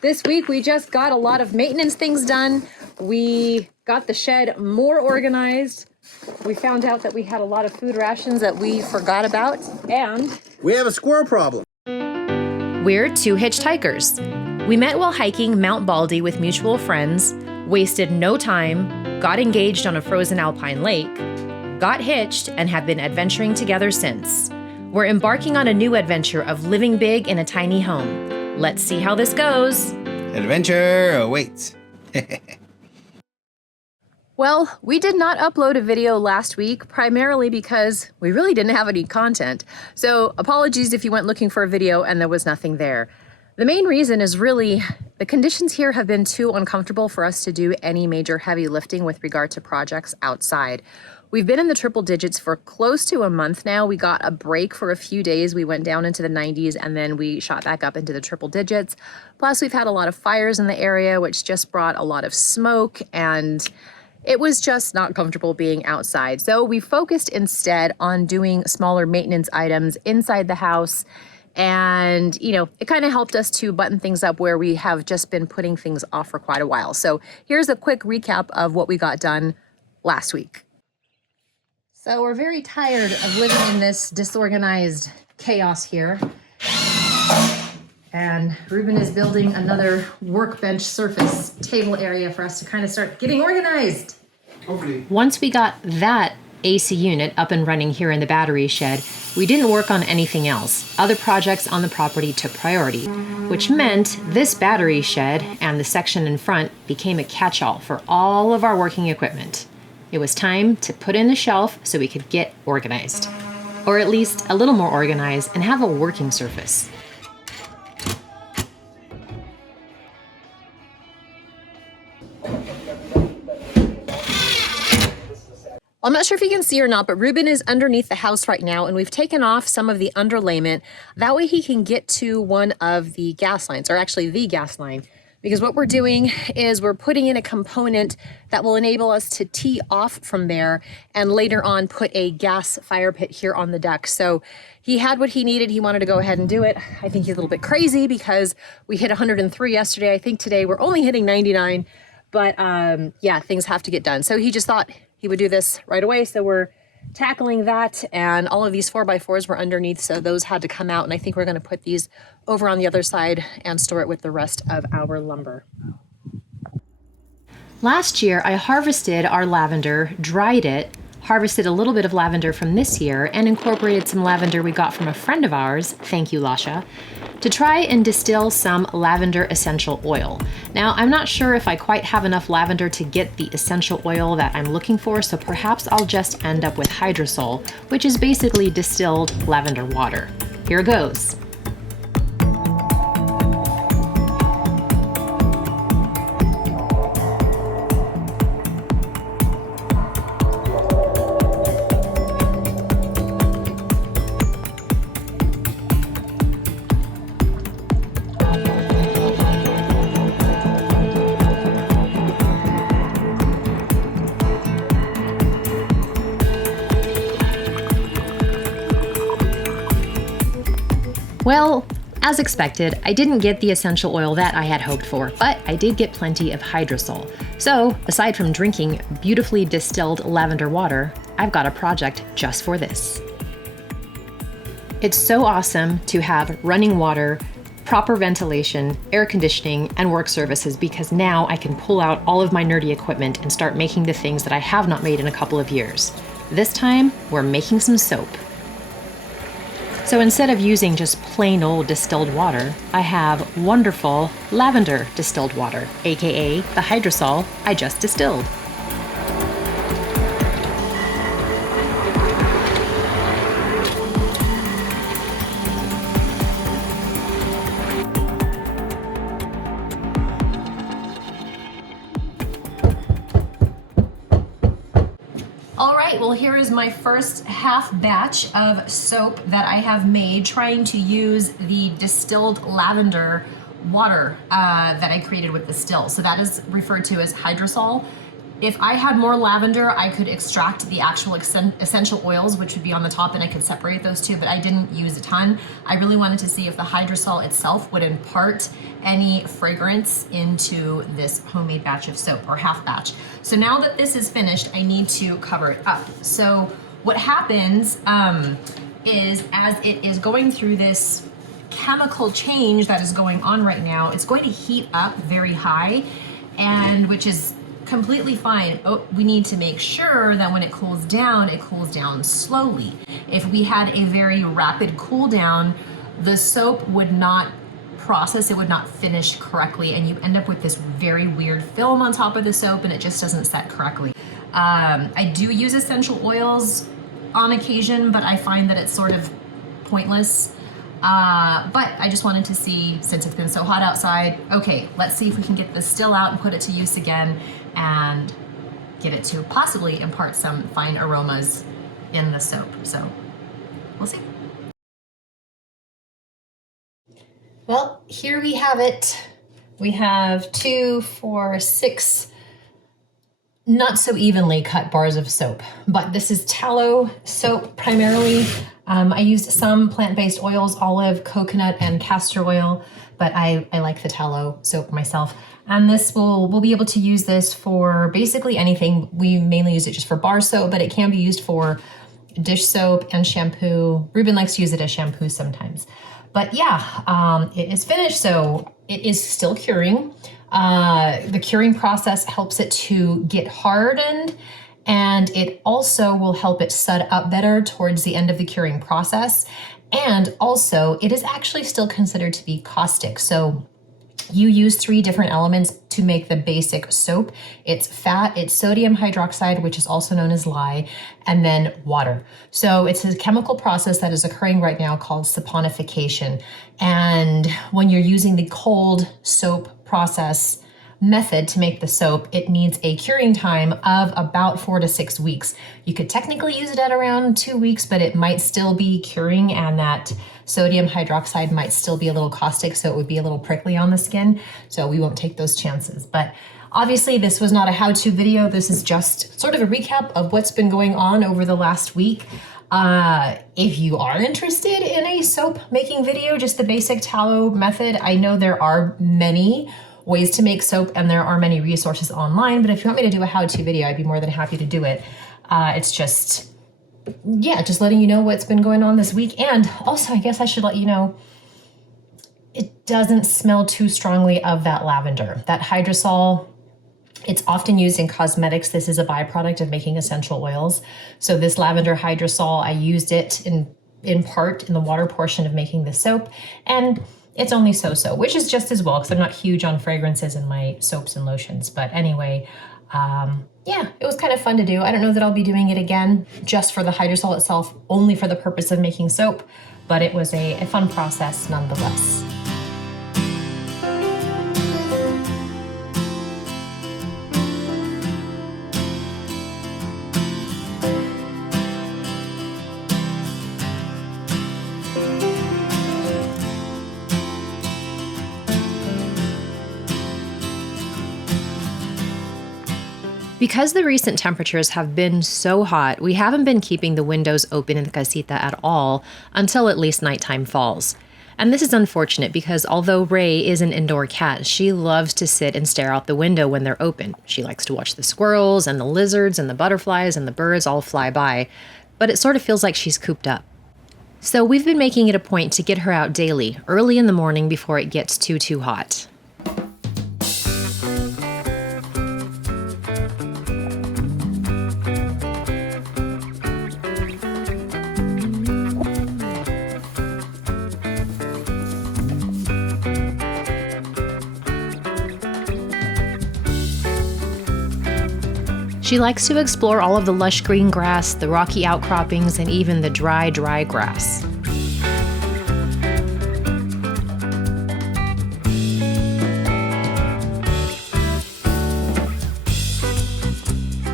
This week we just got a lot of maintenance things done. We got the shed more organized. We found out that we had a lot of food rations that we forgot about, and we have a squirrel problem. We're two hitchhikers. We met while hiking Mount Baldy with mutual friends, wasted no time, got engaged on a frozen alpine lake, got hitched, and have been adventuring together since. We're embarking on a new adventure of living big in a tiny home. Let's see how this goes. Adventure awaits. well, we did not upload a video last week, primarily because we really didn't have any content. So apologies if you went looking for a video and there was nothing there. The main reason is really the conditions here have been too uncomfortable for us to do any major heavy lifting with regard to projects outside. We've been in the triple digits for close to a month now. We got a break for a few days. We went down into the 90s and then we shot back up into the triple digits. Plus we've had a lot of fires in the area, which just brought a lot of smoke, and it was just not comfortable being outside. So we focused instead on doing smaller maintenance items inside the house. And, you know, it kind of helped us to button things up where we have just been putting things off for quite a while. So here's a quick recap of what we got done last week. So we're very tired of living in this disorganized chaos here. And Ruben is building another workbench surface table area for us to kind of start getting organized. Hopefully. Once we got that AC unit up and running here in the battery shed, we didn't work on anything else. Other projects on the property took priority, which meant this battery shed and the section in front became a catch-all for all of our working equipment. It was time to put in the shelf so we could get organized, or at least a little more organized and have a working surface. I'm not sure if you can see or not, but Ruben is underneath the house right now, and we've taken off some of the underlayment. That way he can get to one of the gas lines, or actually the gas line. Because what we're doing is we're putting in a component that will enable us to tee off from there and later on put a gas fire pit here on the deck. So he had what he needed. He wanted to go ahead and do it. I think he's a little bit crazy because we hit 103 yesterday. I think today we're only hitting 99. But yeah, things have to get done. So he just thought he would do this right away. So we're tackling that, and all of these 4x4s were underneath, so those had to come out, and I think we're going to put these over on the other side and store it with the rest of our lumber. Last year, I harvested our lavender, dried it, harvested a little bit of lavender from this year, and incorporated some lavender we got from a friend of ours, thank you Lasha, to try and distill some lavender essential oil. Now, I'm not sure if I quite have enough lavender to get the essential oil that I'm looking for, so perhaps I'll just end up with hydrosol, which is basically distilled lavender water. Here goes. Well, as expected, I didn't get the essential oil that I had hoped for, but I did get plenty of hydrosol. So, aside from drinking beautifully distilled lavender water, I've got a project just for this. It's so awesome to have running water, proper ventilation, air conditioning, and work services, because now I can pull out all of my nerdy equipment and start making the things that I have not made in a couple of years. This time, we're making some soap. So instead of using just plain old distilled water, I have wonderful lavender distilled water, aka the hydrosol I just distilled. All right, well, here is my first half batch of soap that I have made, trying to use the distilled lavender water that I created with the still. So that is referred to as hydrosol. If I had more lavender, I could extract the actual essential oils, which would be on the top, and I could separate those two, but I didn't use a ton. I really wanted to see if the hydrosol itself would impart any fragrance into this homemade batch of soap, or half batch. So now that this is finished, I need to cover it up. So what happens is, as it is going through this chemical change that is going on right now, it's going to heat up very high, and which is completely fine. Oh, we need to make sure that when it cools down slowly. If we had a very rapid cool down, the soap would not process, it would not finish correctly, and you end up with this very weird film on top of the soap, and it just doesn't set correctly. I do use essential oils on occasion, but I find that it's sort of pointless. But I just wanted to see, since it's been so hot outside, okay, let's see if we can get this still out and put it to use again and get it to possibly impart some fine aromas in the soap. So we'll see. Well, here we have it. We have 2, 4, 6 not so evenly cut bars of soap, but this is tallow soap primarily. I used some plant-based oils, olive, coconut, and castor oil, but I like the tallow soap myself. And this we'll be able to use this for basically anything. We mainly use it just for bar soap, but it can be used for dish soap and shampoo. Ruben likes to use it as shampoo sometimes. But yeah, it is finished, so it is still curing. The curing process helps it to get hardened, and it also will help it sud up better towards the end of the curing process. And also, it is actually still considered to be caustic. So you use 3 different elements to make the basic soap. It's fat, it's sodium hydroxide, which is also known as lye, and then water. So it's a chemical process that is occurring right now called saponification. And when you're using the cold soap process method to make the soap, it needs a curing time of about 4 to 6 weeks. You could technically use it at around 2 weeks, but it might still be curing, and that sodium hydroxide might still be a little caustic, so it would be a little prickly on the skin. So we won't take those chances. But obviously this was not a how-to video. This is just sort of a recap of what's been going on over the last week. If you are interested in a soap making video, just the basic tallow method, I know there are many ways to make soap and there are many resources online, but if you want me to do a how-to video, I'd be more than happy to do it. It's just, yeah, just letting you know what's been going on this week. And also, I guess I should let you know, it doesn't smell too strongly of that lavender. That hydrosol, it's often used in cosmetics. This is a byproduct of making essential oils. So this lavender hydrosol, I used it in part in the water portion of making the soap, and it's only so-so, which is just as well, because I'm not huge on fragrances in my soaps and lotions. But anyway, yeah, it was kind of fun to do. I don't know that I'll be doing it again just for the hydrosol itself, only for the purpose of making soap, but it was a fun process nonetheless. Because the recent temperatures have been so hot, we haven't been keeping the windows open in the casita at all until at least nighttime falls. And this is unfortunate because although Ray is an indoor cat, she loves to sit and stare out the window when they're open. She likes to watch the squirrels and the lizards and the butterflies and the birds all fly by, but it sort of feels like she's cooped up. So we've been making it a point to get her out daily, early in the morning before it gets too hot. She likes to explore all of the lush green grass, the rocky outcroppings, and even the dry grass.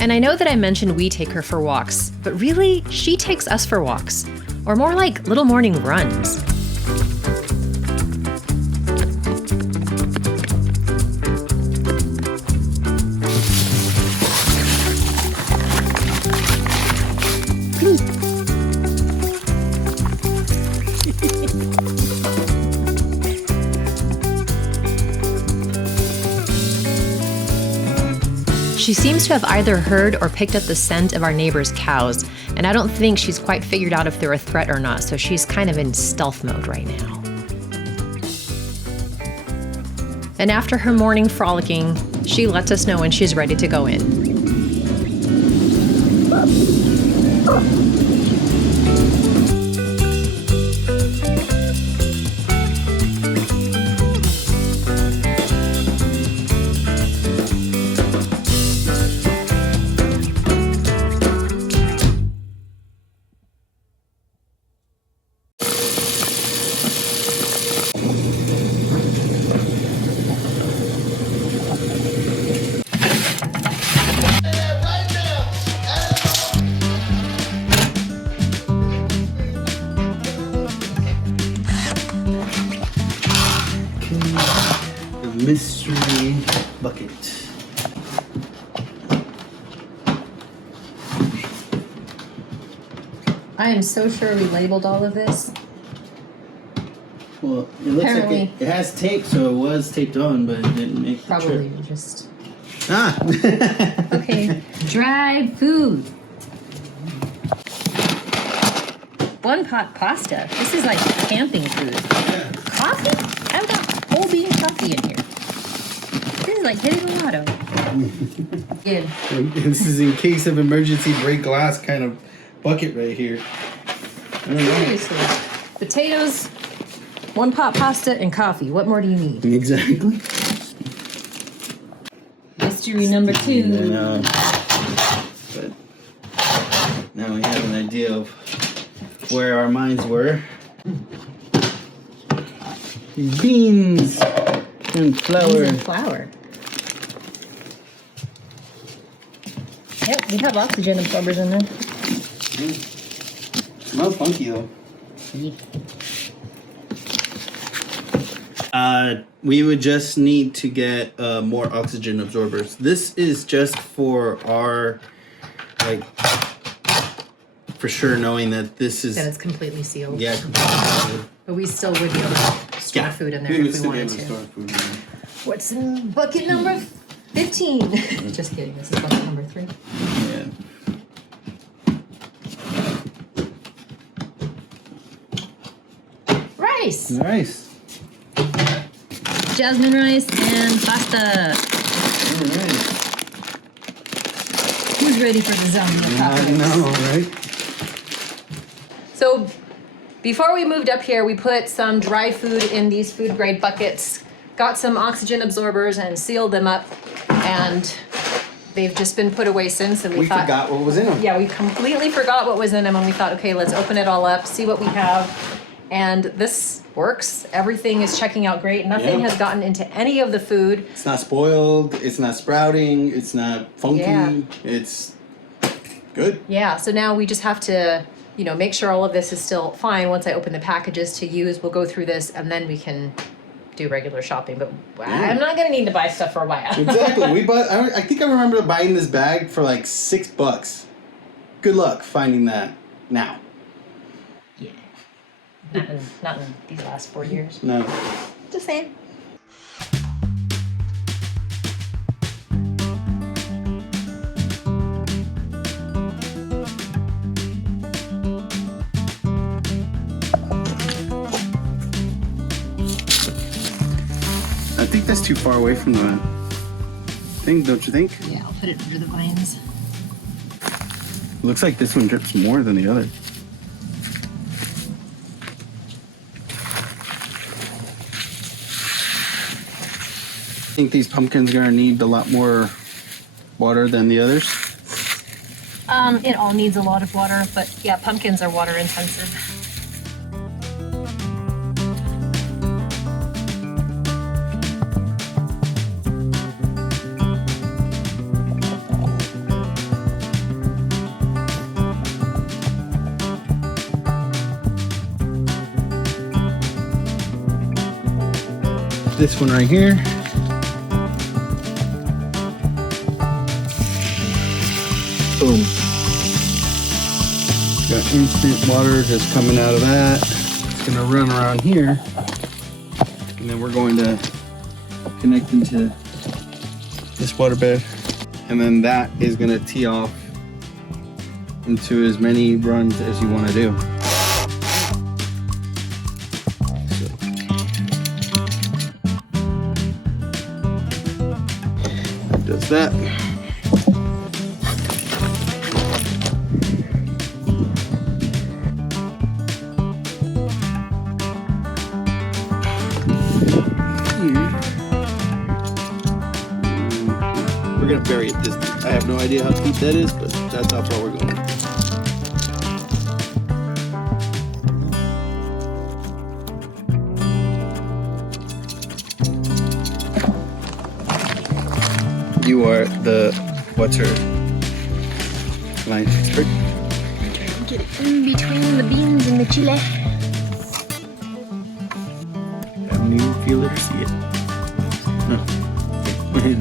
And I know that I mentioned we take her for walks, but really, she takes us for walks, or more like little morning runs. She seems to have either heard or picked up the scent of our neighbor's cows, and I don't think she's quite figured out if they're a threat or not, so she's kind of in stealth mode right now. And after her morning frolicking, she lets us know when she's ready to go in. Mystery bucket. I am so sure we labeled all of this. Well, it looks Apparently. like it has tape, so it was taped on, but it didn't make the Probably trip. just. Ah! Okay, dry food. One pot pasta. This is like camping food. Yeah. Coffee? I've got whole bean coffee in here. This is like hitting the lotto. Good. This is in case of emergency break glass kind of bucket right here. I don't know. Seriously. Potatoes, one pot pasta, and coffee. What more do you need? Exactly. Mystery number 2. I know. But now we have an idea of where our minds were. Beans and flour. And flour. Yep, we have oxygen absorbers in there. Smells funky though. We would just need to get more oxygen absorbers. This is just for our, like, for sure knowing that this is. Then it's completely sealed. Yeah, completely. But we still would be able to store food in there we would if we still be wanted able to to. store food in there. What's in bucket number 15? Just kidding. This is bucket number 3. Yeah. Rice. Nice. Jasmine rice and pasta. All right. Who's ready for the zombie I apocalypse? know, right? So before we moved up here, we put some dry food in these food grade buckets, got some oxygen absorbers and sealed them up, and they've just been put away since, and we thought, forgot what was in them. yeah, we completely forgot what was in them, and we thought, okay, let's open it all up, see what we have. And this works. Everything is checking out great. Nothing Yeah. has gotten into any of the food. It's not spoiled. It's not sprouting. It's not funky. Yeah. It's good. Yeah, so now we just have to, you know, make sure all of this is still fine. Once I open the packages to use, we'll go through this, and then we can do regular shopping. But I'm not gonna need to buy stuff for a while. Exactly. We bought. I think I remember buying this bag for like $6. Good luck finding that now. Yeah. Not in these last 4 years. No. Just saying. I think that's too far away from the thing, don't you think? Yeah, I'll put it under the vines. Looks like this one drips more than the other. I think these pumpkins are gonna need a lot more water than the others. It all needs a lot of water, but yeah, pumpkins are water intensive. This one right here. Boom. Got instant water just coming out of that. It's gonna run around here. And then we're going to connect into this water bed. And then that is gonna tee off into as many runs as you want to do. That does that. We're gonna bury it this deep. I have no idea how deep that is, but that's how far we're going. You are the what's her line expert. Trying to get it in between the beans and the chile. Haven't even feel it or see it. No.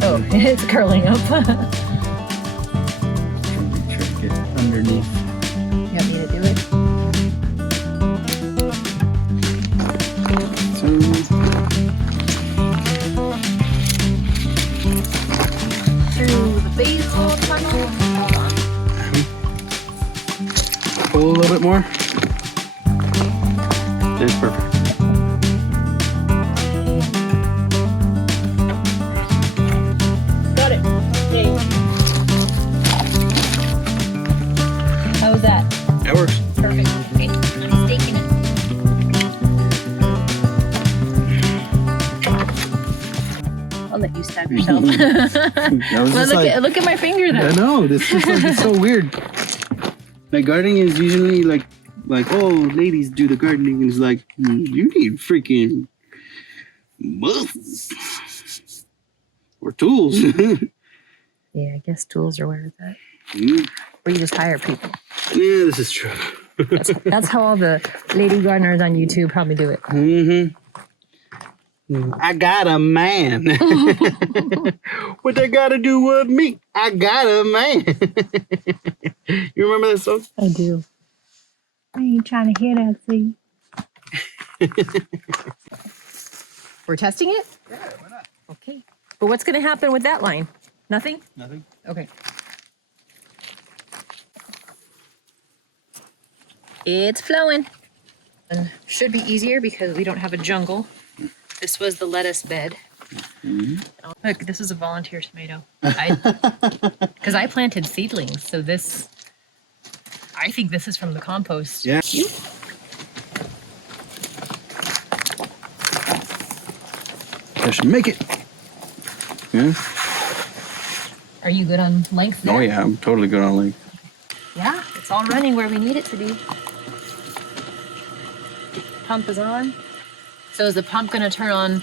Oh, it's curling up. Trying to get underneath. You want me to do it? Through the basil tunnel. Pull a little bit more. That's perfect. Got it. Yay. How was that? That works. Perfect. Okay, I'm staking it. I'll let you stab yourself. Well, look at my finger though. I know, this is like, it's so weird. Like gardening is usually like oh, ladies do the gardening, and it's like you need freaking muscles or tools. Yeah, I guess tools are where it's at. Mm. Or you just hire people. Yeah, this is true. That's how all the lady gardeners on YouTube probably do it. Mm-hmm. I got a man. What they gotta do with me? I got a man. You remember that song? I do. I ain't trying to hear that, see. We're testing it? Yeah, why not? Okay. But what's going to happen with that line? Nothing? Nothing. Okay. It's flowing. And should be easier because we don't have a jungle. This was the lettuce bed. Mm-hmm. Look, this is a volunteer tomato. Because I planted seedlings, so this, I think this is from the compost. Yeah. I should make it. Yeah. Are you good on length there? Oh yeah, I'm totally good on length. Yeah, it's all running where we need it to be. Pump is on. So is the pump going to turn on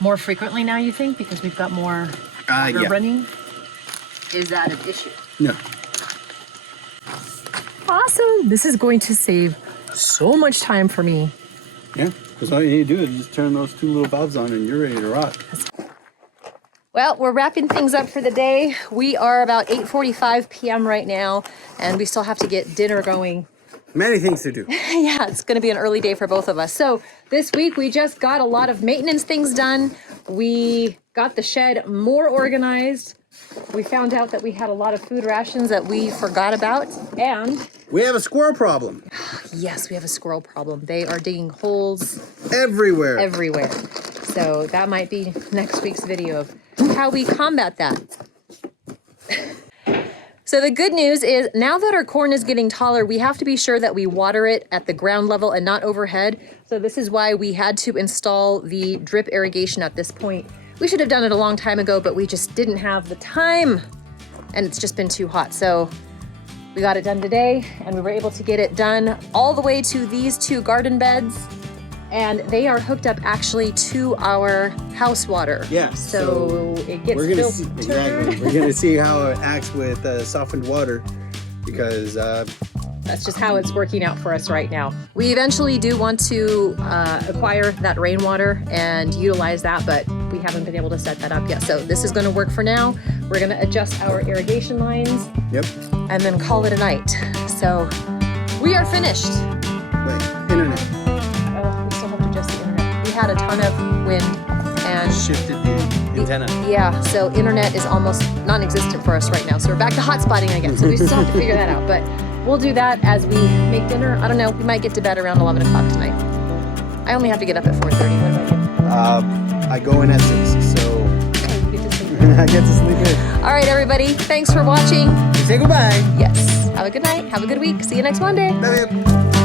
more frequently now, you think, because we've got more water Yeah. running? Is that an issue? No. Awesome. This is going to save so much time for me. Yeah, because all you need to do is just turn those two little valves on and you're ready to rock. Well, we're wrapping things up for the day. We are about 8:45 p.m. right now, and we still have to get dinner going. Many things to do. Yeah, it's going to be an early day for both of us. So this week we just got a lot of maintenance things done. We got the shed more organized. We found out that we had a lot of food rations that we forgot about. And We have a squirrel problem. yes, we have a squirrel problem. They are digging holes Everywhere. everywhere. So that might be next week's video of how we combat that. So the good news is now that our corn is getting taller, we have to be sure that we water it at the ground level and not overhead. So this is why we had to install the drip irrigation at this point. We should have done it a long time ago, but we just didn't have the time and it's just been too hot. So we got it done today and we were able to get it done all the way to these two garden beds. And they are hooked up actually to our house water. Yeah, So it gets We're gonna filtered. see, exactly. We're gonna see how it acts with softened water, because That's just how it's working out for us right now. We eventually do want to acquire that rainwater and utilize that, but we haven't been able to set that up yet. So this is gonna work for now. We're gonna adjust our irrigation lines yep. and then call it a night. So we are finished. Wait, internet Oh, we still have to adjust the internet. We had a ton of wind and shifted the antenna. Yeah, so internet is almost non-existent for us right now. So we're back to hotspotting again. So we still have to figure that out. But we'll do that as we make dinner. I don't know. We might get to bed around 11 o'clock tonight. I only have to get up at 4:30. What about you? I go in at 6, so Oh, you get to sleep. I get to sleep in. All right, everybody. Thanks for watching. Say goodbye. Yes. Have a good night. Have a good week. See you next Monday. Love you.